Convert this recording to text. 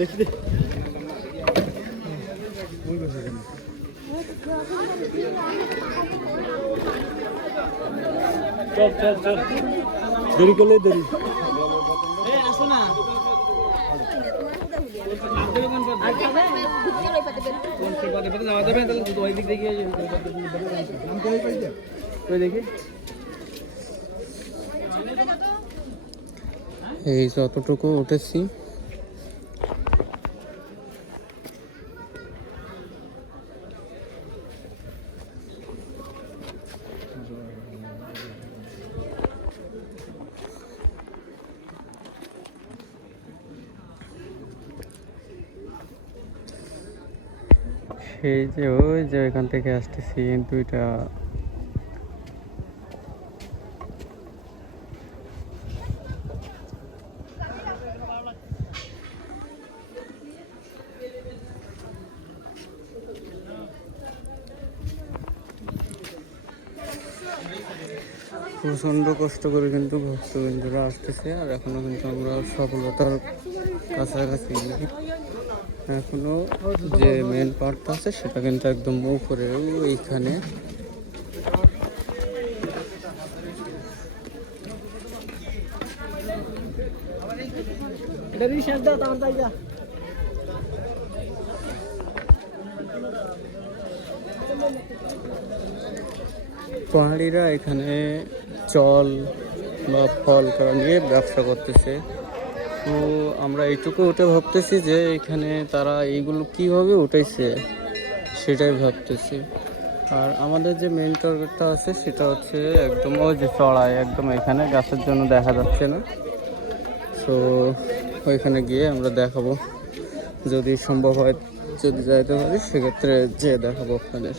দেখি চল দেরি করলে দেরি আসো না এই যতটুকু উঠেছি সেই যে ওই যে এখান থেকে আসতেছি কিন্তু এটা প্রচণ্ড কষ্ট করে কিন্তু ভক্তবৃন্দরা আসতেছে আর এখনো কিন্তু আমরা সফলতার কাছাকাছি। এখনো যে মেন পার্টটা আছে সেটা কিন্তু একদম উপরে এইখানে। পাহাড়িরা এখানে চল বা ফল নিয়ে ব্যবসা করতেছে। তো আমরা এইটুকু উঠে ভাবতেছি যে এখানে তারা এইগুলো কিভাবে উঠাইছে সেটাই ভাবতেছি। আর আমাদের যে মেইন টার্গেটটা আছে সেটা হচ্ছে একদম ওই যে চড়াই একদম এখানে গাছের জন্য দেখা যাচ্ছে না। তো ওইখানে গিয়ে আমরা দেখাবো, যদি সম্ভব হয় যদি যাইতে পারি সেক্ষেত্রে যেয়ে দেখাবো আপনাদের।